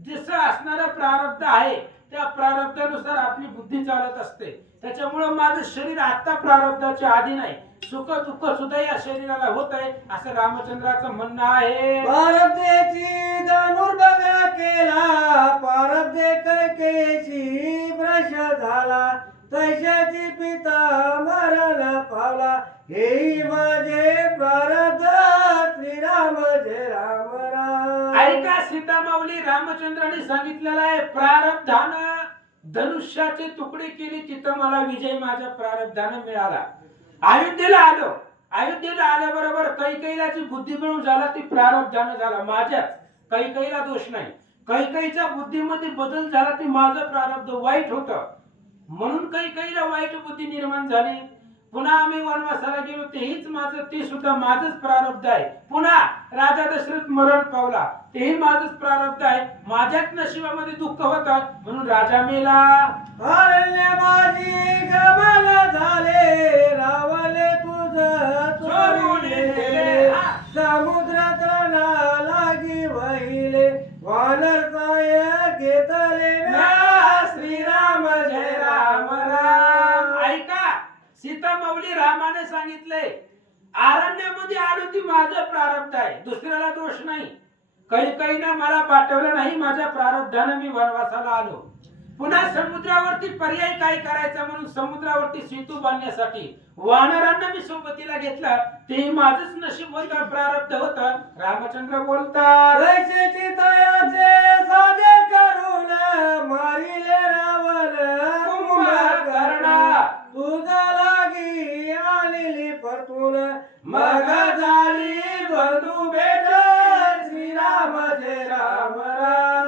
जसं असणारं प्रारब्ध आहे त्या प्रारब्धानुसार आपली बुद्धी चालत असते. त्याच्यामुळे माझं शरीर आता प्रारब्धाच्या अधीन आहे. सुख दुःख सुद्धा या शरीराला होत आहे असं रामचंद्राचं म्हणणं आहे. प्रारब्धेची धनुर्भंग केला प्रारब्धे कैकेयची भ्रश झाला तैशाची पिता मरण पावला हे माझे प्रारब्ध श्रीराम जय राम राम. ऐका सीता माऊली, रामचंद्राने सांगितलेलं आहे प्रारब्धानं धनुष्याचे तुकडे केली तिथं मला विजय माझ्या प्रारब्धानं मिळाला. अयोध्येला आल्याबरोबर कैकेयीची बुद्धी मिळून झाला ती प्रारब्धानं झाला. माझ्याच कैकेयीला दोष नाही. कैकेयीच्या बुद्धीमध्ये बदल झाला ती माझं प्रारब्ध वाईट होतं म्हणून कैकेयीला वाईट बुद्धी निर्माण झाली. पुन्हा आम्ही वनवासाला गेलो तेहीच माझं, ते सुद्धा माझंच प्रारब्ध आहे. पुन्हा राजा दशरथ मरण पावला तेही माझंच प्रारब्ध आहे. माझ्याच नशिबामध्ये दुःख होतं म्हणून राजा मेला. अरण्य माझी गमन झाले रावले तुझ चोरून नेले समुद्र तरणा लागी वहिले वानर काय घेतले श्रीराम जय राम राम. ऐका सीता माऊली, रामाने सांगितलंय अरण्यामध्ये आलो ती माझं प्रारब्ध आहे, दुसऱ्याला दोष नाही. कैकेयीनं मला पाठवलं नाही, माझ्या प्रारब्धानं मी वनवासाला आलो. पुन्हा समुद्रावरती पर्याय काय करायचा म्हणून समुद्रावरती सेतू बांधण्यासाठी वानरांना मी सोबतीला घेतलं. ते माझंच नशीब होतं, प्रारब्ध होतं. रामचंद्र बोलतात, कैसेची तयाचे साधे करून मारिले रावण कुंभकर्णा. तुझा लागी आलेली परतून मग झाली बंधू भेट. श्रीराम जय राम राम.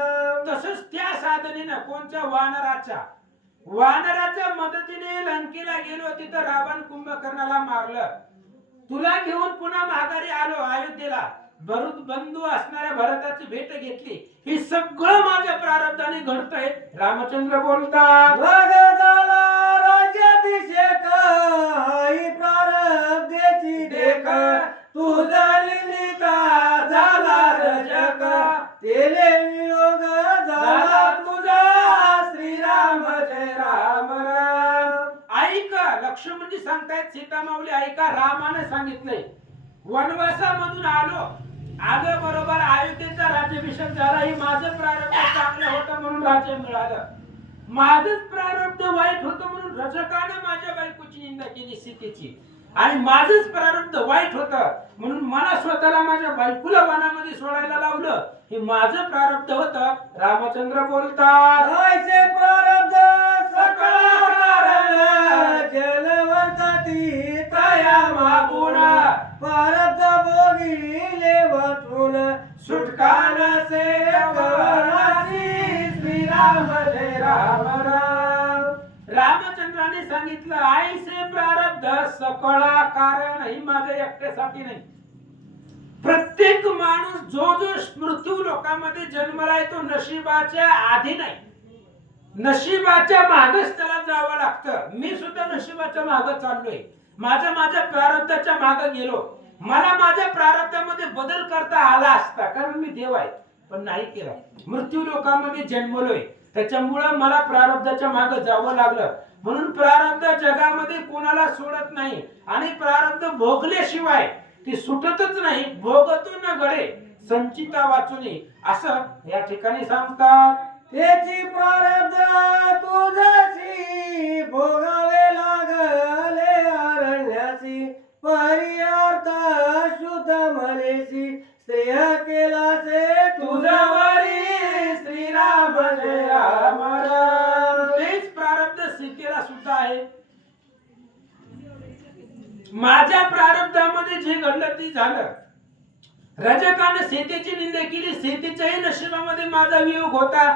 तसंच त्या साधनेनं कोणत्या वानराच्या मदतीने लंकेला गेलो, तिथं रावण कुंभकर्णाला मारलं. तुला घेऊन पुन्हा माघारी आलो अयोध्येला, बंधू असणाऱ्या भरताची भेट घेतली. हे सगळं माझ्या प्रारब्धाने घडतंय. रामचंद्र बोलतात, मग झाला राज्याभिषेक आई प्रारब्धेची देख. तुझा लिलिता झाला रजक तेले वियोग झाला तुझा. श्रीराम जय राम राम. ऐका लक्ष्मणजी सांगतायत, सीता माऊली ऐका, रामाने सांगितलंय वनवासामधून आलो बरोबर अयोध्येचा राज्याभिषेक झाला. हे माझं प्रारब्ध चांगलं होतं म्हणून राज्य मिळालं, माझंच प्रारब्ध वाईट होतं म्हणून रजकाने माझ्या बायकोची निंदा केली सीतेची, आणि माझंच प्रारब्ध वाईट होतं म्हणून मला स्वतःला माझ्या बायकोला वनामध्ये सोडायला लावलं. हे माझं प्रारब्ध होतं. रामचंद्र बोलतात, ऐसे प्रारब्ध सकळ कारण जलवंती तया मागून. प्रारब्ध भोगिले वाचून सुटका नसे कवनाची. श्रीराम जय राम राम. रामचंद्राने सांगितलं, आईचे प्रारब्ध सकळा कारण. ही माझ्या एकट्यासाठी नाही, प्रत्येक माणूस जो मृत्यू लोकांमध्ये जन्मला येतो नशिबाच्या आधी नाही, नशिबाच्या मागच त्याला जावं लागतं. मी सुद्धा नशिबाच्या मागे चाललोय, माझ्या प्रारब्धाच्या मागे गेलो. मला माझ्या प्रारब्धामध्ये बदल करता आला असता, कारण मी देव आहे, पण नाही केला. मृत्यू लोकांमध्ये जन्मलोय, त्याच्यामुळं मला प्रारब्धाच्या मागे जावं लागलं. म्हणून प्रारब्ध जगामध्ये कोणाला सोडत नाही, आणि प्रारब्ध भोगल्याशिवाय ती सुटतच नाही. भोगतो न गडे संचिता वाचुनी, असं या ठिकाणी सांगतात. त्याची प्रारब्ध तुझची भोगावे लागले अरण्याची. पर्यार्थ शुद्ध मनेशी स्त्रिय केलासे तुझ्यावरी. श्रीराम जय राम राम. तेच प्रारब्ध सीतेला सुद्धा आहे. माझ्या प्रारब्धामध्ये जे घडलं ते झालं. रजकाने सीतेची निंदा केली, सीतेच्याही नशिबामध्ये माझा वियोग होता,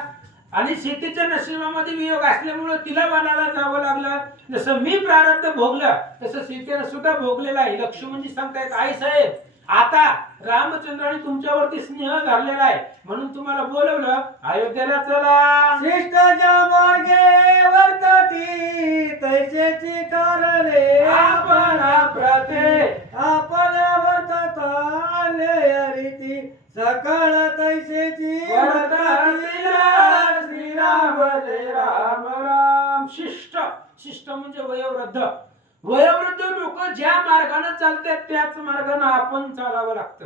आणि सीतेच्या नशिबामध्ये वियोग असल्यामुळे तिला वनाला जावं लागलं. जसं मी प्रारब्ध भोगलं तसं सीतेनं सुद्धा भोगलेलं आहे. लक्ष्मणजी सांगतायत, आई साहेब आता रामचंद्राने तुमच्यावरती स्नेह धरलेला आहे म्हणून तुम्हाला बोलवलं, अयोध्येला चला. शिष्टाच्या मार्गे वर्तती तैसेची कारणे आपण प्रते आपण वर्तत आले रीती. सकळ तैसेची वर्तती. श्रीराम जय राम राम. शिष्ट म्हणजे वयोवृद्ध लोक ज्या मार्गाने चालतात त्याच मार्गाने आपण चालावं लागतं.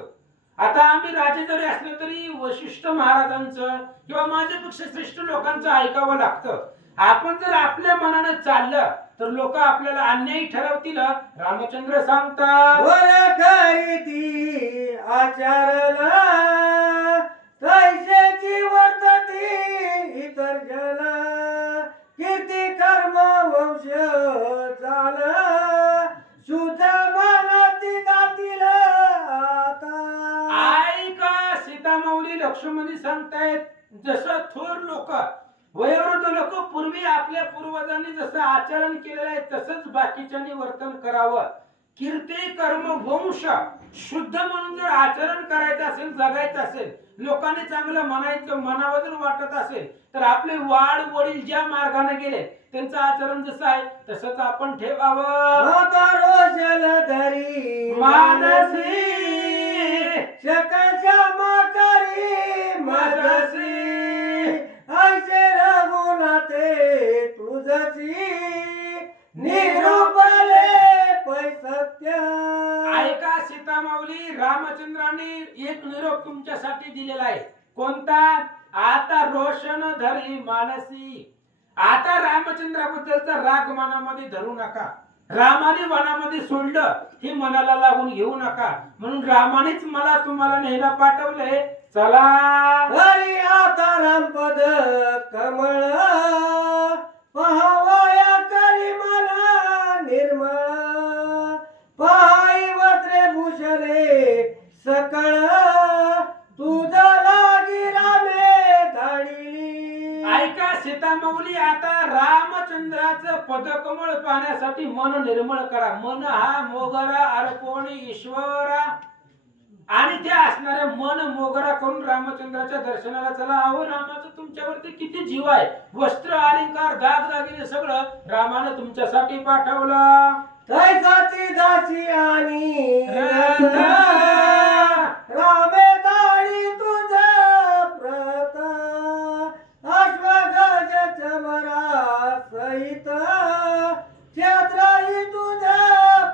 आता आम्ही राजे जरी असलो तरी वशिष्ठ महाराजांचं किंवा माझ्यापेक्षा श्रेष्ठ लोकांचं ऐकावं लागतं. आपण जर आपल्या मनाने चाललं तर लोक आपल्याला अन्यायी ठरवतील. रामचंद्र सांगतात, वर करीती आचरण तैसेची वर्तती इतर जन. कीर्ती कर्म वंश चाल शुद्ध मनाती गातील आता. ऐका सीता माऊली लक्ष्मणी सांगतायत, जसं थोर लोक वयोवृद्ध लोक पूर्वी आपल्या पूर्वजांनी जसं आचरण केलेलं आहे तसंच बाकीच्यांनी वर्तन करावं. कीर्ती कर्म वंश शुद्ध म्हणून जर आचरण करायचं असेल, जगायचं असेल, लोकांनी चांगलं म्हणायचं, मनावर जर वाटत असेल तर आपले वाड वडील ज्या मार्गाने गेले त्यांचं आचरण जसं आहे तसंच आपण ठेवावं. जलधरी मानसी शकच्या माकरी मजसी. ऐसे रघुनाथे तुझची निरूपले पैसत्य. ऐका सीता माऊली, रामचंद्राने एक निरोप तुमच्यासाठी दिलेला आहे. कोणता? आता रोशन धरी मानसी. आता रामचंद्राबद्दलचा राग मनामध्ये धरू नका. रामाने वनामध्ये सोडलं हे मनाला लागून घेऊ नका. म्हणून रामानेच मला तुम्हाला न्यायला पाठवलंय. चला हरी आता रामपद कमळ पहावया करी मला निर्मळ पायी वस्त्रे भूषणे सकळ तुझा लागी रामे धाडिली. ऐका सीतामाऊली, आता रामचंद्राचं पदकमळ पाहण्यासाठी मन निर्मळ करा. मन हा मोगरा अर्पणी ईश्वरा, आणि त्या असणाऱ्या मन मोगरा करून रामचंद्राच्या दर्शनाला चला. अहो, रामाचं तुमच्यावरती किती जीव आहे. वस्त्र अलंकार दागदागिने सगळं रामानं तुमच्यासाठी पाठवलं. तैसाची दासी आणि रथ. रामे दाळी तुझ प्रत अश्वगज चमरा सहित क्षेत्रही तुझ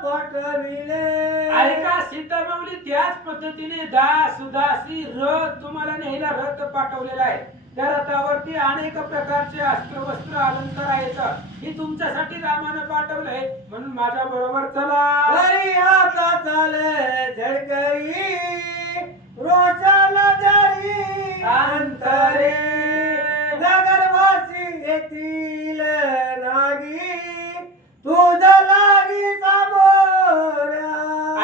पटविले. ऐका सीतामाऊली, त्याच पद्धतीने दास दासी रथ तुम्हाला न्यायला रथ पाठवलेला आहे. त्या रथावरती अनेक प्रकारचे अस्त्र वस्त्र अलंकार आहेत. हे तुमच्यासाठी रामानं पाठवलंय. म्हणून माझ्या बरोबर चला. हरी आता चाले झडकरी रोषाल जरी अंतरे नगरवासी येथील नागी तुझ लागी सामोऱ्या.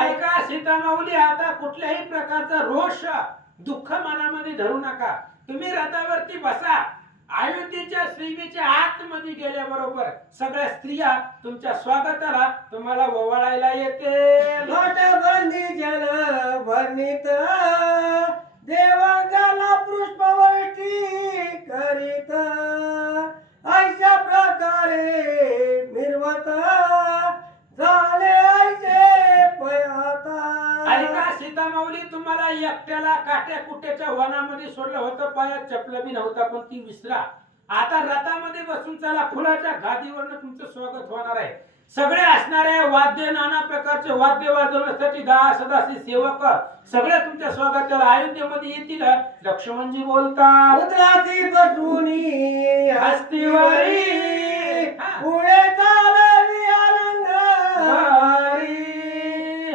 ऐका सीतामाऊली, आता कुठल्याही प्रकारचा रोष दुःख मनामध्ये धरू नका. तुम्ही रथावरती बसा. अयोध्येच्या सीमेच्या आतमध्ये गेल्याबरोबर सगळ्या स्त्रिया तुमच्या स्वागताला तुम्हाला ओवाळायला येते. नोटबंदी जल वर्णित देवांगाला पुष्पवृष्टी करीत अशा प्रकारे मिरवत झाले ऐसे पयाता. ऐका सीतामाऊली, तुम्हाला एकट्याला काट्या कुट्याच्या वनामध्ये सोडलं होतं. पायात चपला बी नव्हता, पण ती विसरा. आता रथामध्ये बसून चला. फुलाच्या गादीवरनं तुमचं स्वागत होणार आहे. सगळे असणारे वाद्य, नाना प्रकारचे वाद्य वाजवण्यासाठी दास दासी सेवक सगळे तुमच्या स्वागताला अयोध्येमध्ये येतील. लक्ष्मणजी बोलतात. पुत्राची बसुनी हस्तीवरी पुढे चालवी आनंद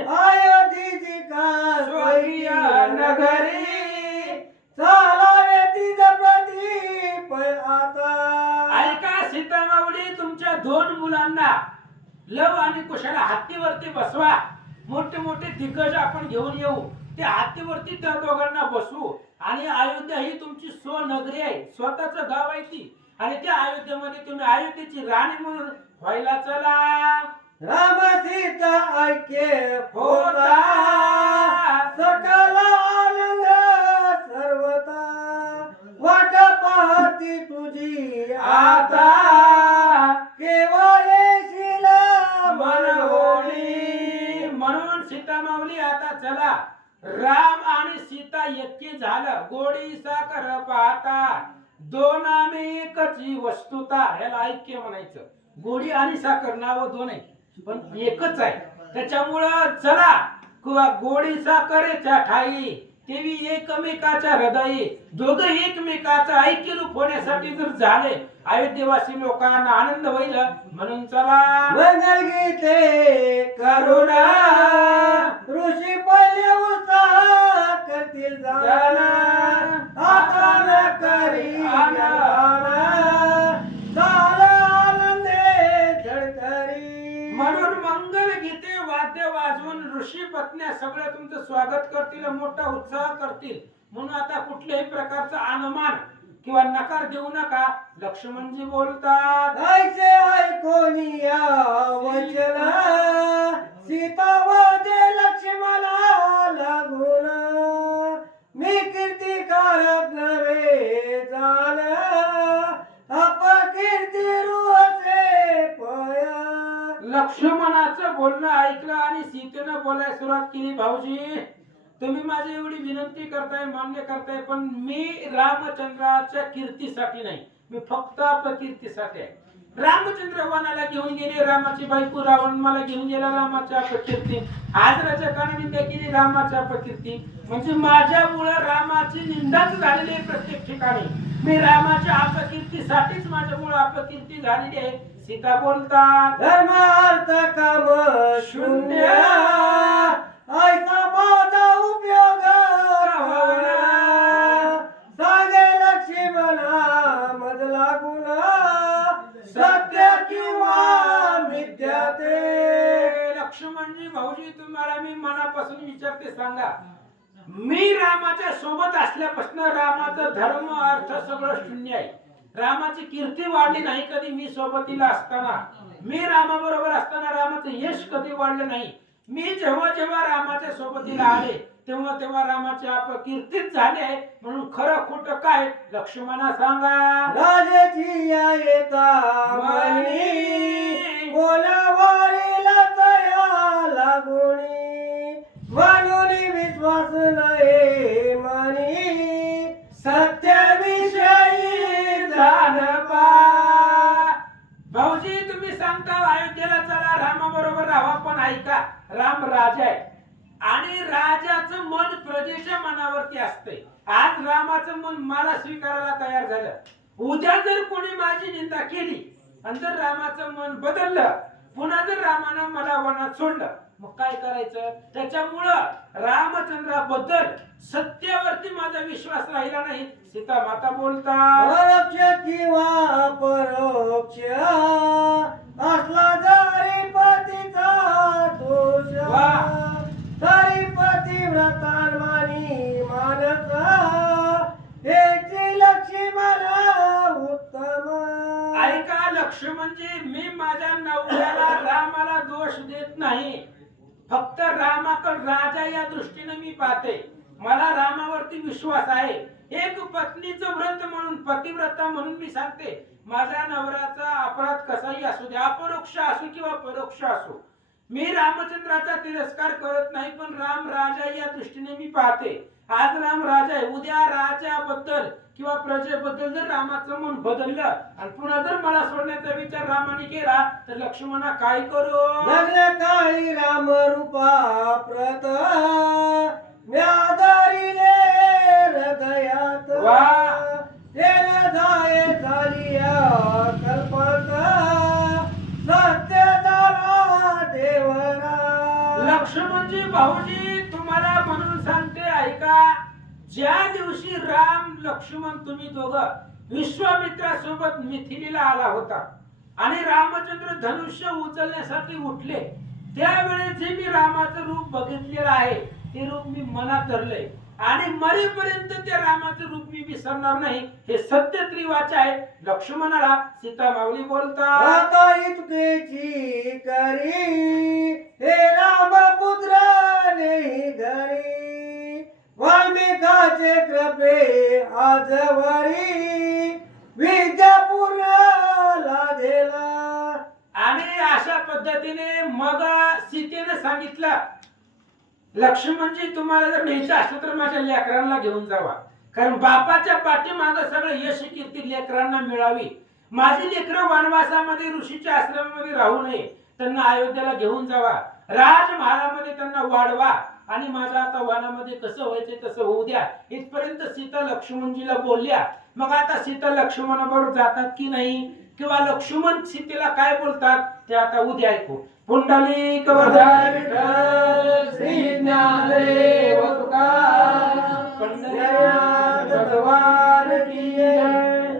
अयोध्येची का स्वकीय नगरी चालावे तिज प्रदीप आता. ऐका सीतामाऊली, तुमच्या दोन मुलांना लव आणि कुशाला हत्तीवरती बसवा. मोठे मोठे दिग्गज आपण घेऊन येऊ. त्या हत्तीवरती त्या दोघांना बसवू. आणि अयोध्या ही तुमची स्वनगरी आहे. स्वतःचं गाव आहे ती. आणि त्या अयोध्येमध्ये तुम्ही अयोध्येची राणी म्हणून व्हायला चला. राम सीता ऐक्य होता सकल आनंद सर्वता वाट पाहती तुझी आता केव्हा येशील मनोनी. म्हणून सीतामाऊली, आता चला. राम आणि सीता ऐक्य झालं. गोडी साखर पाहता दोनामे एकची वस्तुता. ह्याला ऐक्य म्हणायचं. गोडी आणि साखर नाव दोन आहे, पण एकच आहे. त्याच्यामुळं चला. गोडी साखरेच्या ठाई तेवी एकमेकाच्या हृदयी. दोघं एकमेकाचं ऐक्य रूप होण्यासाठी जर झाले, अयोध्येवासी लोकांना आनंद होईल. म्हणून चला. मंगल गीते करुणा ऋषी पहिले उत्साह करतील जाना आता न करी चाल आनंदे झळकरी. म्हणून मंगल गीते वाद्य वाजवून ऋषी पत्न्या सगळ्या तुमचं स्वागत करतील, मोठा उत्साह करतील. म्हणून आता कुठल्याही प्रकारचा अनुमान किंवा नकार देऊ नका. लक्ष्मणजी बोलतात. ऐसे ऐकोनी या वचन सीता वदे लक्ष्मणा लागून मी कीर्तिकारक नव्हे जाण अपकीर्ती रुहसे पय. लक्ष्मणाचं बोलणं ऐकलं आणि सीतेनं बोलायला सुरुवात केली. भाऊजी, तुम्ही माझी एवढी विनंती करताय, मान्य करताय, पण मी रामचंद्राच्या कीर्तीसाठी नाही, मी फक्त अपकीर्तीसाठी आहे. रामचंद्र वनाला घेऊन गेले, रामाची बायको रावण मला घेऊन गेला, रामाच्या अपकीर्ती. आजराच्या कानाने केली रामाच्या अपकीर्ती. म्हणजे माझ्यामुळे रामाची निंदाच झालेली आहे प्रत्येक ठिकाणी. मी रामाच्या अपकीर्तीसाठीच माझ्यामुळे अपकीर्ती झालेली आहे. सीता बोलतात धर्म अर्थ काम शून्य ऐसा माझा उपयोग कवना. सांगे लक्ष्मणा मधला गुण सत्य किंवा मिथ्या ते. लक्ष्मणजी भाऊजी तुम्हाला मी मनापासून विचारते, सांगा मी रामाच्या सोबत असल्यापासून रामाचा धर्म अर्थ सगळं शून्य आहे. रामाची कीर्ती वाढली नाही कधी मी सोबतीला असताना. मी रामाबरोबर असताना रामाचं यश कधी वाढलं नाही. मी जेव्हा जेव्हा रामाच्या सोबतीला आले तेव्हा तेव्हा रामाची अपकीर्तीच झाली आहे. म्हणून खरं खोटं काय लक्ष्मणा सांगा. राजाची येता मनी बोलावारीला तया लागुणी म्हणून विश्वास नये मनी सत्याविषयी जाणपा. भाऊजी तुम्ही सांगता अयोध्येला चला रामाबरोबर राहा, पण ऐका राम राजा आहे आणि राजाचं मन प्रजेच्या मनावरती असते. आज रामाचं मन मला स्वीकारायला तयार झालं, उद्या जर कोणी माझी निंदा केली आणि जर रामाचं मन बदललं, पुन्हा जर रामानं मला वनात सोडलं, मग काय करायचं. त्याच्यामुळं रामचंद्राबद्दल सत्यावरती माझा विश्वास राहिला नाही. सीता माता बोलतात परोक्ष किंवा परोक्ष असला जरी पतीचा दोष तरी पतिव्रता मानी मानस त्याची लक्ष्मण उत्तम. ऐका लक्ष्मणजी, मी माझ्या नवऱ्याला रामाला दोष देत नाही. फक्त रामाकडे राजा या दृष्टीने मी पाहते. मला रामावरती विश्वास आहे. एक पत्नीचं व्रत म्हणून पतिव्रता म्हणून मी सांगते, माझ्या नवऱ्याचा अपराध कसाही असू दे, अपरोक्ष असो किंवा परोक्ष असो, मी रामचंद्राचा तिरस्कार करत नाही. पण राम राजा या दृष्टीने मी पाहते. आज राम राजा आहे, उद्या राजाबद्दल किंवा प्रजेबद्दल जर रामाचं मन बदललं आणि पुन्हा जर मला सोडण्याचा विचार रामाने केला तर लक्ष्मणा काय करू. लग्न काळी राम रूपा प्रत म्यादरिले हृदयात तेला जाय झालिया कल्पत सत्य झाला देवरा. लक्ष्मणजी भाऊजी तुम्हाला म्हणून सांगते, ऐका ज्या दिवशी राम लक्ष्मण तुम्ही दोघं विश्वामित्रासोबत मिथिलेला आला होता आणि रामचंद्र धनुष्य उचलण्यासाठी उठले, त्यावेळेस जे मी रामाचं रूप बघितलेलं आहे ते रूप मी मनात धरले आणि मरेपर्यंत त्या रामाचं रूप मी विसरणार नाही. हे सत्य त्रिवाचा आहे. लक्ष्मणाला सीता माऊली बोलतात आता इतकेची करी हे रामपुत्र नेही घरी वाल्मिकाचे कृपे आजवरी विद्या पूर्ण लाधेला. आणि अशा पद्धतीने मग सीतेने सांगितलं, लक्ष्मणजी तुम्हाला जर न्यायचं असलं तर माझ्या लेकरांना घेऊन जावा, कारण बापाच्या पाठीमागं सगळं यश कीर्ती लेकरांना मिळावी. माझी लेकरं वनवासामध्ये ऋषीच्या आश्रमामध्ये राहू नये, त्यांना अयोध्येला घेऊन जावा, राजमहालामध्ये त्यांना वाढवा आणि माझ्या आता वनामध्ये कसं व्हायचं तसं होऊ द्या. इथपर्यंत सीता लक्ष्मणजीला बोलल्या. मग आता सीता लक्ष्मणाबरोबर जातात की नाही किंवा लक्ष्मण सीतेला काय बोलतात ते आता उद्या ऐकू. पुंडलिक वरदाय विठ्ठल श्री ज्ञानदेव तुकाराम पंढरीनाथ भगवान की जय.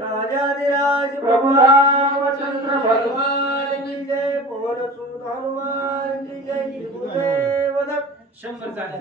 राजाधिराज प्रभु रामचंद्र भगवान की जय. पवन सुत हनुमान की जय. गुरुदेव दत्त. 100 झाले.